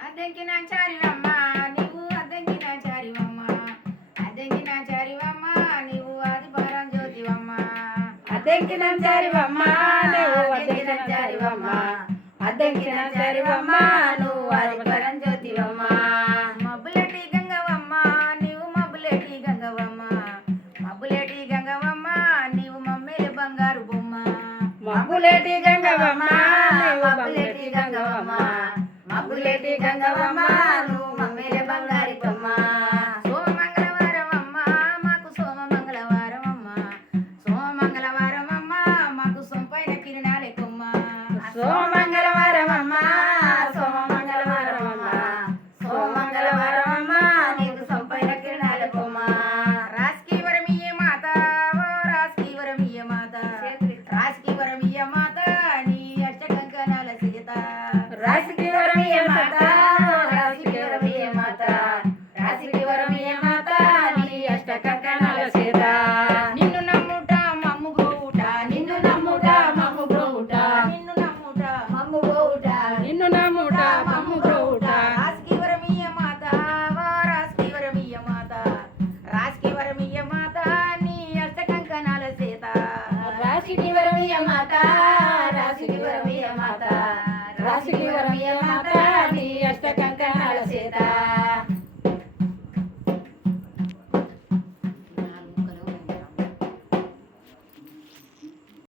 అద్దెంకిన చారివమ్మ నీవు అద్దెంకిన చారివమ్మ అద్దెంకిన చారివమ్మ నీవు ఆదిపరం జ్యోతివమ్మ అద్దెంకిన చారివమ్మ నువ్వు అద్దెంకిన చారివమ్మ అద్దెంకిన చారివమ్మ నువ్వు ఆదిపరం జ్యోతివమ్మ మబ్బులెటి గంగవమ్మ నీవు మబ్బులెటి గంగవమ్మ మబ్బులెటి గంగవమ్మ నీవు మమ్మేలి బంగారు బొమ్మ మబ్బులేటి గంగవమ్మ నువ్వు మబ్బులెటి గంగవమ్మ మబ్బులెటి గంగవమ్మ నువ్వు మమ్మేలి బంగారు బొమ్మ సోమమంగళవారమమ్మ మాకు సోమమంగళవారమమ్మ సోమమంగళవారమమ్మ మాకు సొంపైన కిరణాలే కొమ్మ సోమంగళవారమమ్మ సోమంగళవారమమ్మ సోమంగళవారమమ్మ నీకు సంపైన కిరణాల కొమ్మ రాస్కి వరమియ్య మాత ఓ రాస్కి వరమియ్య మాత రాస్కి వరమియ్య మాత నీ అష్ట కంకణాల సీత రాశికి వరమియ మాత రాశికి వరమియ మాత రాశికి వరమియ మాత నీ అష్ట కంకణాల సీత నిన్ను నమ్ముట మమ్ము గోవుట నిన్ను నమ్ముట మమ్ము బ్రోవుట నిన్ను నమ్ముట మమ్ము బ్రోవుట నిన్ను నమ్ముట మమ్ము బ్రోవుట రాస్కి వరమియ్య మాత ఓ రాస్కి వరమియ్య మాత రాస్కి వరమియ్య మాత నీ అష్ట కంకణాల సీత రాశికి వరమియ మాత రాశికి వరమియ మాత రాశికి వరమియ మాత నీ అష్ట కంకణాల